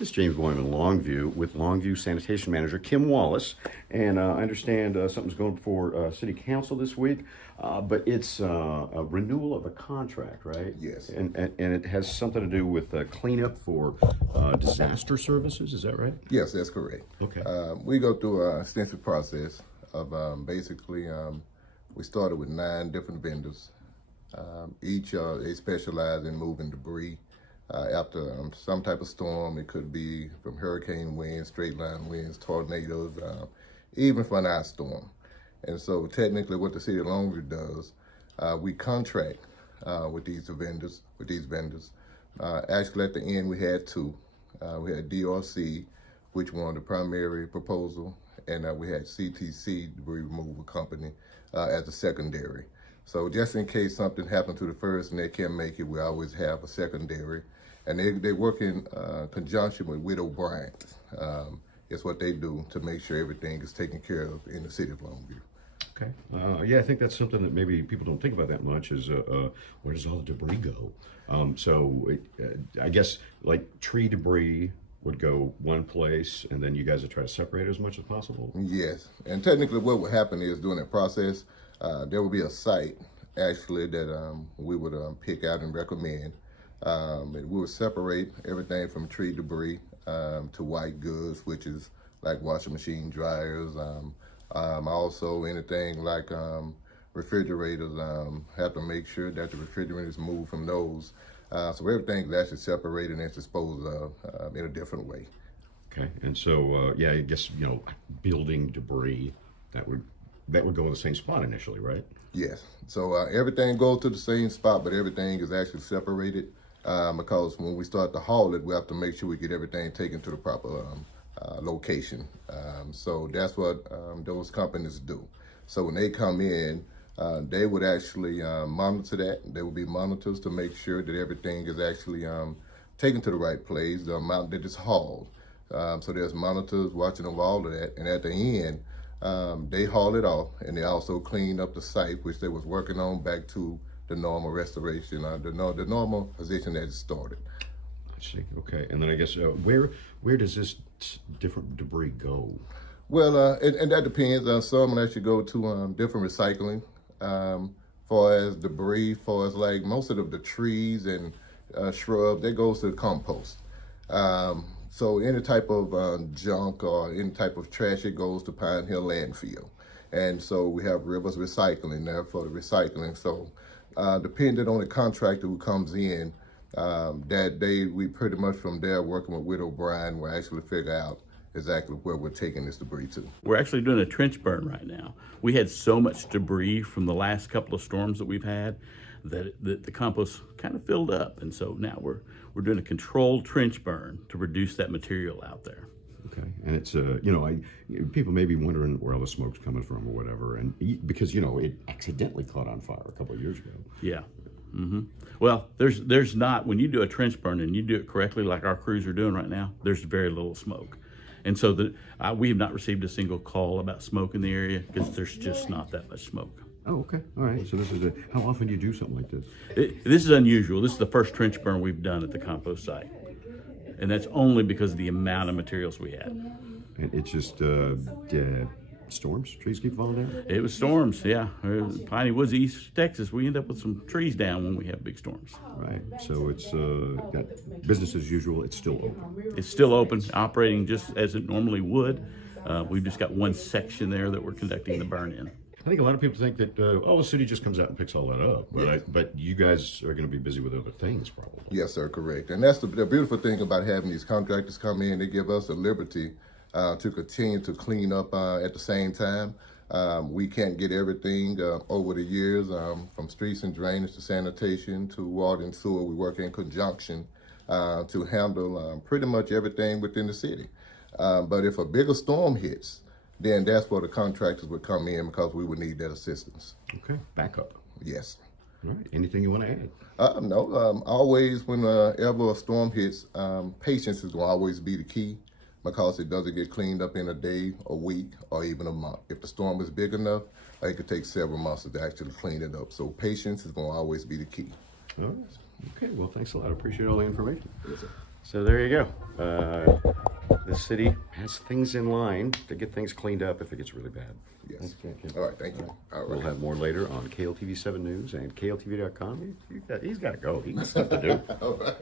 This is James Boyum in Longview with Longview Sanitation Manager Kim Wallace. And I understand something's going before City Council this week, but it's a renewal of a contract, right? Yes. And it has something to do with cleanup for disaster services, is that right? Yes, that's correct. Okay. We go through an extensive process of basically, we started with 9 different vendors. Each they specialize in moving debris. After some type of storm, it could be from hurricane winds, straight line winds, tornadoes, even from an ice storm. And so technically what the city of Longview does, we contract with these vendors. Actually at the end we had 2. We had DRC, which won the primary proposal, and we had CTC, debris removal company, as a secondary. So just in case something happened to the first and they can't make it, we always have a secondary. And they work in conjunction with Widow Bryant. It's what they do to make sure everything is taken care of in the city of Longview. Okay. Yeah, I think that's something that maybe people don't think about that much is where does all the debris go? I guess like tree debris would go one place and then you guys would try to separate it as much as possible? Yes, and technically what would happen is during that process, there would be a site actually that we would pick out and recommend. And we would separate everything from tree debris to white goods, which is like washing machine dryers. Also anything like refrigerators, have to make sure that the refrigerator is moved from those. So everything is actually separated and disposed of in a different way. Okay, and so yeah, I guess building debris that would go in the same spot initially, right? Yes. So everything goes to the same spot, but everything is actually separated because when we start to haul it, we have to make sure we get everything taken to the proper location. So that's what those companies do. So when they come in, they would actually monitor that. There will be monitors to make sure that everything is actually taken to the right place, the amount that is hauled. So there's monitors watching over all of that. And at the end, they haul it off and they also clean up the site, which they was working on, back to the normal restoration, the normal position that it started. I see. Okay, and then I guess where does this different debris go? Well, and that depends. Some will actually go to different recycling. Far as debris, far as like most of the trees and shrubs, that goes to the compost. So any type of junk or any type of trash, it goes to Pine Hill landfill. And so we have Rivers Recycling there for the recycling. So depending on the contractor who comes in, we pretty much from there working with Widow Bryant, we'll actually figure out exactly where we're taking this debris to. We're actually doing a trench burn right now. We had so much debris from the last couple of storms that we've had that the compost kind of filled up. And so now we're doing a controlled trench burn to reduce that material out there. Okay, and it's people may be wondering where all the smoke's coming from or whatever, and because it accidentally caught on fire a couple of years ago. Yeah. Mm-hmm. Well, there's not, when you do a trench burn and you do it correctly like our crews are doing right now, there's very little smoke. And so we have not received a single call about smoke in the area because there's just not that much smoke. Oh, okay. All right. So this is how often do you do something like this? This is unusual. This is the first trench burn we've done at the compost site. And that's only because of the amount of materials we had. And it's just storms? Trees keep falling down? It was storms, yeah. Piney Woods, East Texas, we end up with some trees down when we have big storms. Right. So it's got business as usual. It's still open. It's still open, operating just as it normally would. We've just got one section there that we're conducting the burn in. I think a lot of people think that, the city just comes out and picks all that up. But you guys are going to be busy with other things, probably. Yes, sir, correct. And that's the beautiful thing about having these contractors come in. They give us the liberty to continue to clean up at the same time. We can't get everything over the years, from streets and drainage to sanitation to water and sewer. We work in conjunction to handle pretty much everything within the city. But if a bigger storm hits, then that's where the contractors would come in because we would need that assistance. Okay, backup. Yes. All right, anything you want to add? No, always whenever a storm hits, patience is going to always be the key because it doesn't get cleaned up in a day, a week, or even a month. If the storm is big enough, it could take several months to actually clean it up. So patience is going to always be the key. All right. Okay, well, thanks a lot. I appreciate all the information. Yes, sir. So there you go. The city has things in line to get things cleaned up if it gets really bad. Yes. Okay. All right, thank you. All We'll right. have more later on KLTV 7 News and KLTV.com. He's got to go. He's got stuff to do. All right.